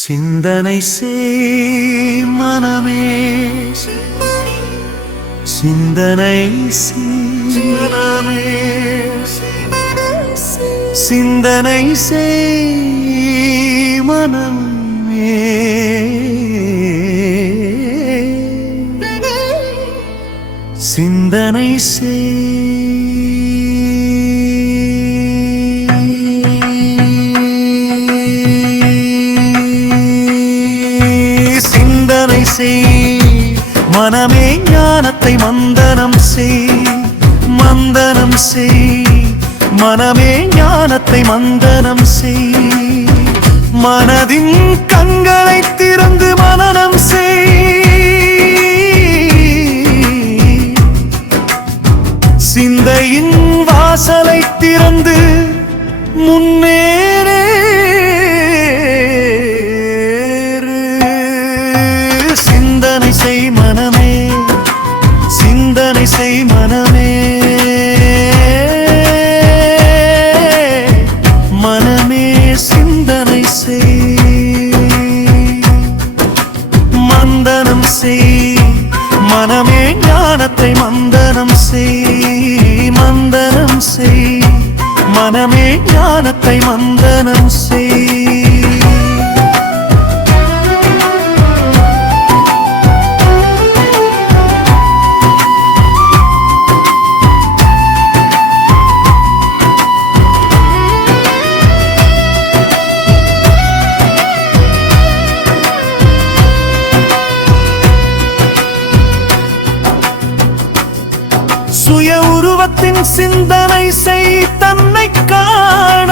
சிந்தனை செய் மனமே, சிந்தனை செய் மனமே, சிந்தனை செய் மனமே, சிந்தனை செய். மனமே ஞானத்தை மந்தனம் செய், மந்தனம் செய். மனமே ஞானத்தை மந்தனம் செய். மனதின் கண்களை திறந்து மனனம் செய். சிந்தையின் வாசலை திறந்து முன்னேறு. சிந்தனை செய் மனமே, சிந்தனை செய் மனமே, மனமே சிந்தனை செய். மந்தனம் செய் மனமே ஞானத்தை மந்தனம் செய், மந்தனம் செய். மனமே ஞானத்தை மந்தனம் செய். சுய உருவத்தின் சிந்தனை செய் தன்னை காண.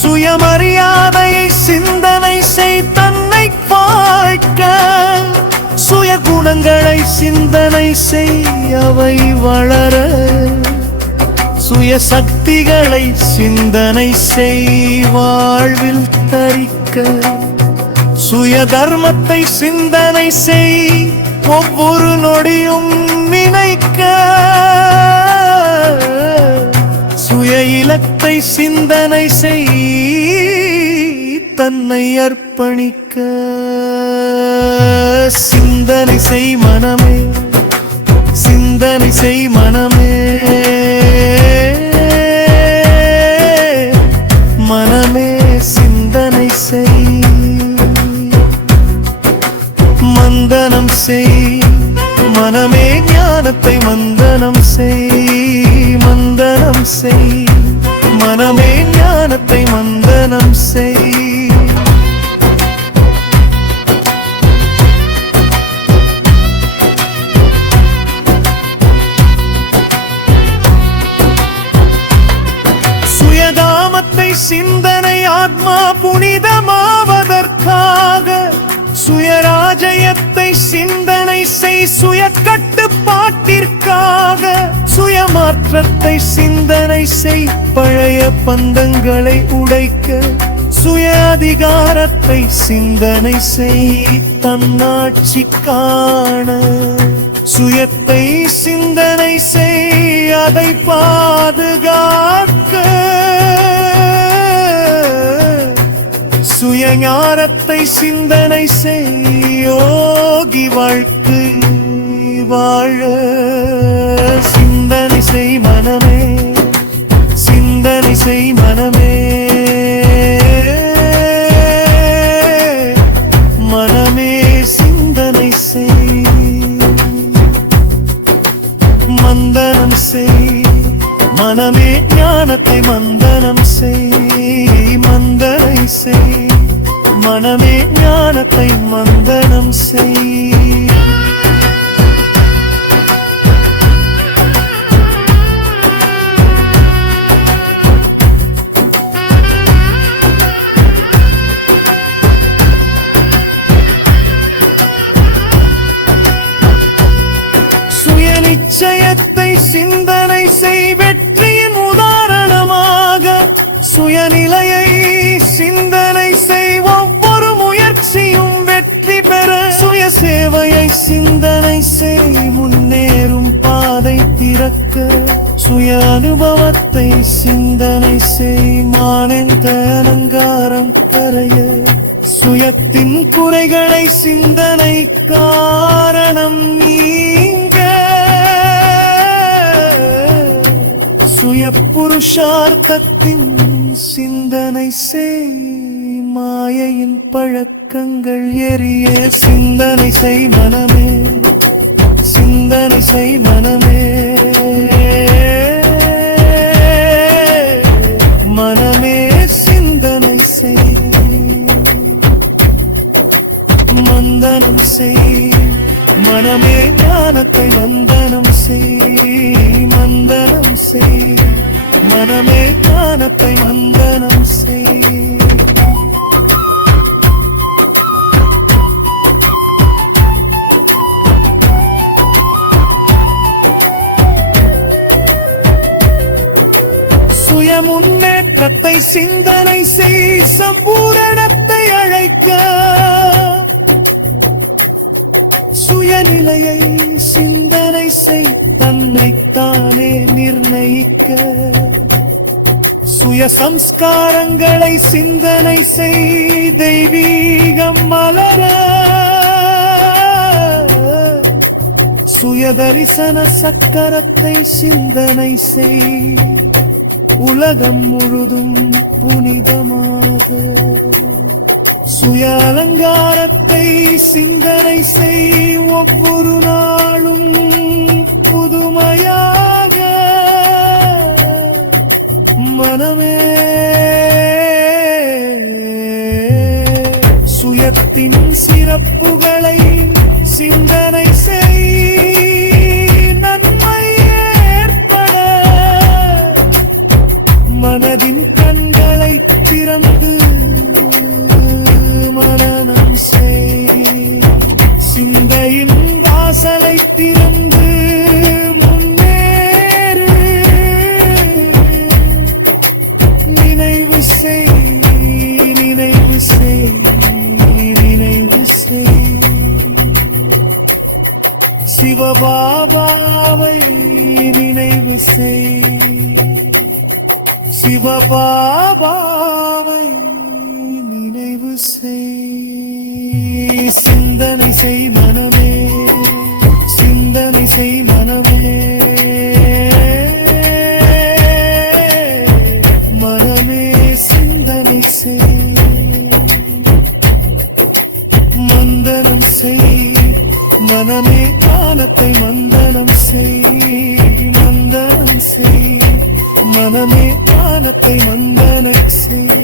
சுயமரியாதையை சிந்தனை செய் தன்னை பாய்க்க. சுய குணங்களை சிந்தனை செய் அவை வளர. சுய சக்திகளை சிந்தனை செய் வாழ்வில் தரிக்க. சுய தர்மத்தை சிந்தனை செய் ஒவ்வொரு நொடியும் நினைக்க. சுய இலக்கை சிந்தனை செய் தன்னை அர்ப்பணிக்க. சிந்தனை செய் மனமே, சிந்தனை செய் மனமே, மனமே சிந்தனை செய். மந்தனம் செய் மனமே ஞானத்தை மந்தனம் செய், மந்தனம் செய். மனமே ஞானத்தை மந்தனம் செய். சுயதாமத்தை சிந்தனை ஆத்மா புனிதமாவதற்காக. சுயராஜயத்தை சிந்தனை செய் சுய கட்டுப்பாட்டிற்காக. சுயமாற்றத்தை சிந்தனை செய் பழைய பந்தங்களை உடைக்க. சுய அதிகாரத்தை சிந்தனை செய் தன்னாட்சி காண. சுயத்தை சிந்தனை செய் அதை பாதுகாக்க. சுய ஞானத்தை சிந்தனை செய் யோகி வாழ்க்கை வாழ. சிந்தனை செய் மனமே, சிந்தனை செய் மனமே, மனமே சிந்தனை செய். மந்தனம் செய் மனமே ஞானத்தை மந்தனம் செய், மந்தனை செய். மனமே ஞானத்தை மந்தனம் செய். சுய நிச்சயத்தை சிந்தனை செய் வெற்றியின் உதாரணமாக. சுயநிலையை சிந்தனை செய் ஒவ்வொரு முயற்சியும் வெற்றி பெற. சுய சேவையை சிந்தனை செய் முன்னேறும் பாதை திறக்க. சுய அனுபவத்தை சிந்தனை செய் மானெந்த அலங்காரம் கரைய. சுயத்தின் குறைகளை சிந்தனை காரணம் நீங்க சுய புருஷார்த்தத்தின் சிந்தனை செய் மாயையின் பழக்கங்கள் எரிய சிந்தனை செய் மனமே சிந்தனை செய் மனமே மனமே சிந்தனை செய் மந்தனம் செய் மனமே ஞானத்தை மந்தனம் செய் மந்தனம் செய் மனமே ஞானத்தை மந்தனம் செய் சுய முன்னேற்றத்தை சிந்தனை செய் சம்பூரணத்தை அழைக்க சுயநிலையை சிந்தனை செய் தன்னைத்தானே நிர்ணயிக்க சுய சம்ஸ்காரங்களை சிந்தனை செய் தெய்வீகம் மலர சுய தரிசன சக்கரத்தை சிந்தனை செய் உலகம் முழுதும் புனிதமாக சுய அலங்காரத்தை சிந்தனை செய் ஒவ்வொரு நாளும் புதுமையாக மனமே சுயத்தின் சிறப்புகளை சிந்தனை செய் நன்மை ஏற்பட மனதின் கண்களை திறந்து மனனம் செய் சிந்தையின் வாசலை திறந்து முன்னேறு நினைவு செய் நினைவு செய் நினைவு செய் சிவபாபாவை நினைவு செய் சிவபாபாவை நினைவு செய் சிந்தனை செய் மனமே சிந்தனை செய் மனமே மனமே சிந்தனை செய் மந்தனம் செய் மனமே ஞானத்தை மந்தனம் செய் மந்தனம் செய் மனமே ஞானத்தை மந்தனை செய்